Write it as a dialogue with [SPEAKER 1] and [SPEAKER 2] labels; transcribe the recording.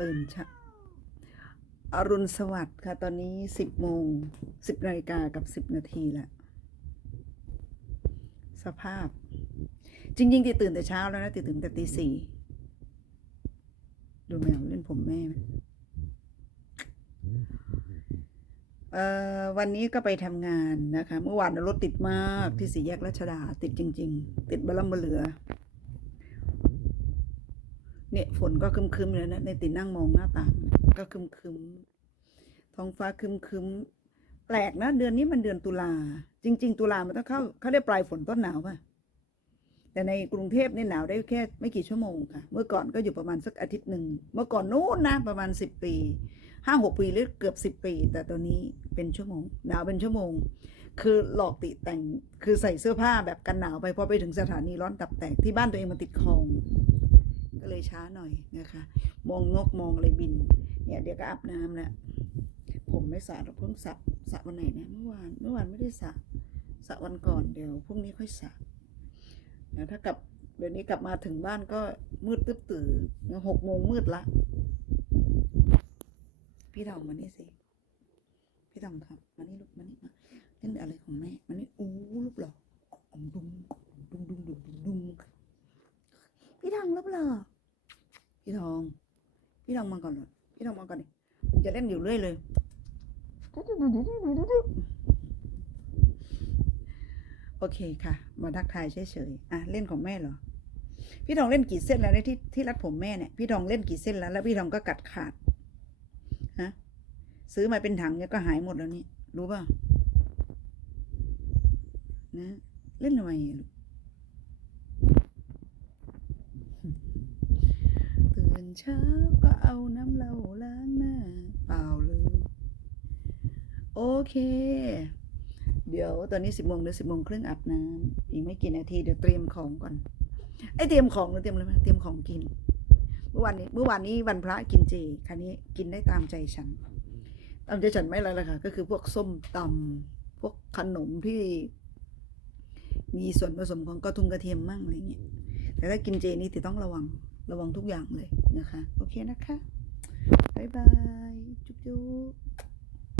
[SPEAKER 1] ตื่นเช้าอรุณสวัสดิ์ค่ะ ตอนนี้สิบโมงสิบนาฬิกากับสิบนาทีละสภาพ จริงๆตีตื่นแต่เช้าแล้วนะตีตื่นแต่ตีสี่ดูแมวเล่นผมแม่เอ่อวันนี้ก็ไปทำงานนะคะ เมื่อวานรถติดมากที่สี่แยกรัชดา ติดจริง ๆ ติดบลัมบเหลือ เนี่ยฝนก็ครึมเลยนะในตินั่งมองหน้าต่างก็ครึมท้องฟ้าครึมแปลกนะ เดือนนี้มันเดือนตุลา จริง ๆ ตุลามันต้องเข้าเขาเรียกปลายฝนต้นหนาวป่ะแต่ในกรุงเทพเนี่ยหนาวได้แค่ไม่กี่ชั่วโมงค่ะ เมื่อก่อนก็อยู่ประมาณสักอาทิตย์หนึ่ง เมื่อก่อนนู้นนะประมาณสิบปี ห้าหกปีหรือเกือบสิบปี แต่ตอนนี้เป็นชั่วโมง หนาวเป็นชั่วโมง คือหลอกติแต่ง คือใส่เสื้อผ้าแบบกันหนาวไปพอไปถึงสถานีร้อนตับแตกที่บ้านตัวเองมันติดคลอง ช้าหน่อยนะคะ มองนกมองอะไรบิน เนี่ยเดี๋ยวก็อาบน้ำแล้วผมไม่สระหรอกเพิ่งสระสระวันไหนเนี่ยเมื่อวานเมื่อวานไม่ได้สระสระวันก่อนเดี๋ยวพรุ่งนี้ค่อยสระแล้วถ้ากลับเดี๋ยวนี้กลับมาถึงบ้านก็มืดตึ๊บตื่นหกโมงมืดละ พี่ทองมานี่สิพี่ทองครับมานี่ลูกมานี่มาเล่นอะไรของแม่มานี่อู้ลูกเหรอดุงดุงดุงดุงดุงดุงพี่ทองลูกเหรอ พี่ทอง พี่ทองมาก่อนเลยพี่ทองมาก่อนดิผมจะเล่นอยู่เรื่อยเลย โอเคค่ะ มาทักทายเฉยๆ อะ เล่นของแม่เหรอ พี่ทองเล่นกี่เส้นแล้วเนี่ยที่ที่รัดผมแม่เนี่ย พี่ทองเล่นกี่เส้นแล้ว แล้วพี่ทองก็กัดขาด ฮะ ซื้อมาเป็นถังเนี่ยก็หายหมดแล้วนี่ รู้ป่ะ นะ เล่นทำไมลูก ตื่น เช้าก็เอาน้ำเหล้าล้างหน้า เปล่าเลย โอเค เดี๋ยวตอนนี้สิบโมงหรือสิบโมงครึ่งอาบน้ำอีกไม่กี่นาทีเดี๋ยวเตรียมของก่อนไอ้เตรียมของหรือเตรียมอะไรมเตรียมของกิน เมื่อวานนี้เมื่อวานนี้วันพระกินเจครั้นี้กินได้ตามใจฉัน ตามใจฉันไม่อะไรเลยค่ะ ก็คือพวกส้มตำพวกขนมที่ มีส่วนผสมของกระทุงกระเทียมมั่งอะไรเงี้ยแต่ถ้ากินเจนี่ต้องระวัง ระวังทุกอย่างเลยนะคะ โอเคนะคะ บ๊ายบาย จุ๊บจุ๊บ